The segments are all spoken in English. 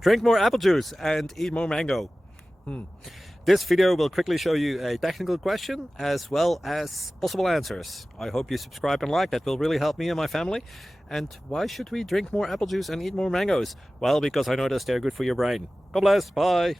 Drink more apple juice and eat more mango. This video will quickly show you a technical question as well as possible answers. I hope you subscribe and like, that will really help me and my family. And why should we drink more apple juice and eat more mangoes? Well, because I noticed they're good for your brain. God bless, bye.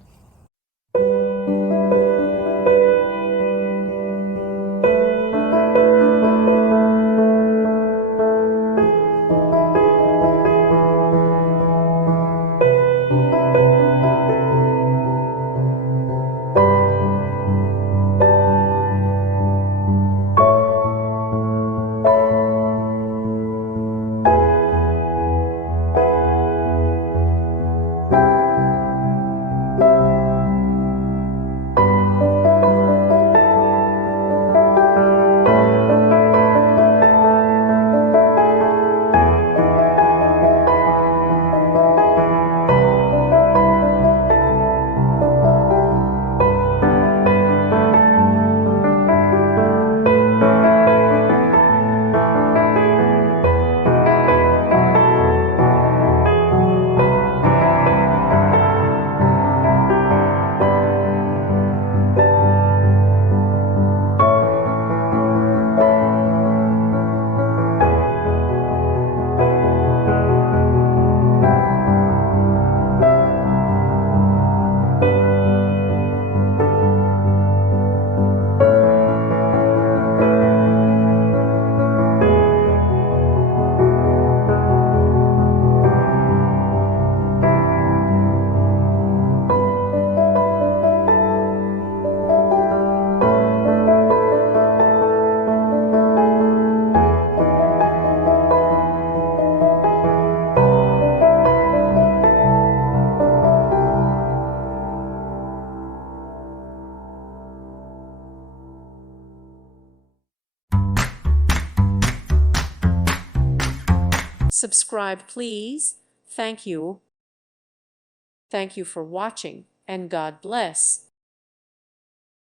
Subscribe, please. Thank you. Thank you for watching, and God bless.